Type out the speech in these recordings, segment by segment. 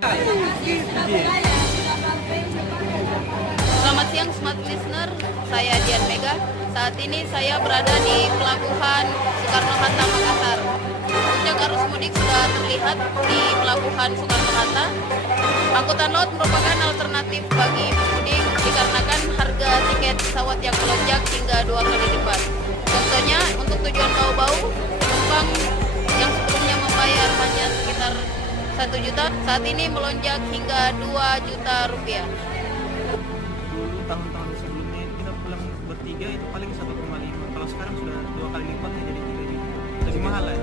Selamat siang Smart Listener, saya Dian Mega. Saat ini saya berada di Pelabuhan Soekarno-Hatta, Makassar. Puncak arus mudik sudah terlihat di Pelabuhan Soekarno-Hatta. Angkutan laut merupakan alternatif bagi pemudik dikarenakan harga tiket pesawat yang melonjak hingga 2 kali lipat. Contohnya, untuk tujuan Bau-Bau, penumpang yang sebelumnya membayar hanya sekitar 1 juta, saat ini melonjak hingga 2 juta rupiah. Dulu tahun-tahun sebelumnya kita pulang bertiga itu paling 1,5. Kalau sekarang sudah 2 kali lipat ya, jadi 3 juta. Lebih mahal ya.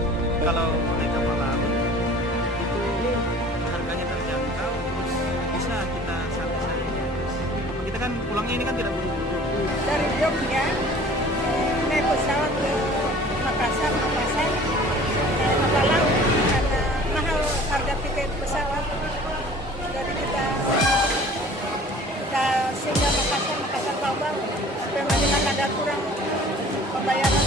Kalau naik kapal laut itu harganya terjangkau, terus bisa kita santai-santai. Kita kan pulangnya ini kan tidak buru-buru. Dari Jogja naik pesawat ke Makassar kapal laut karena mahal harga tiket pesawat. Jadi kita singgah Makassar Bau-Bau supaya dengan ada kurang pembayaran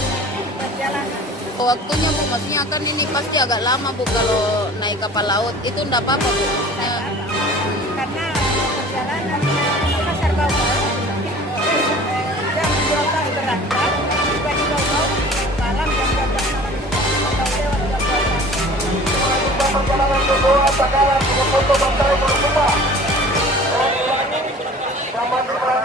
perjalanan. Waktunya Bu, maksudnya kan ini pasti agak lama Bu kalau naik kapal laut, itu enggak apa-apa Bu? Maksudnya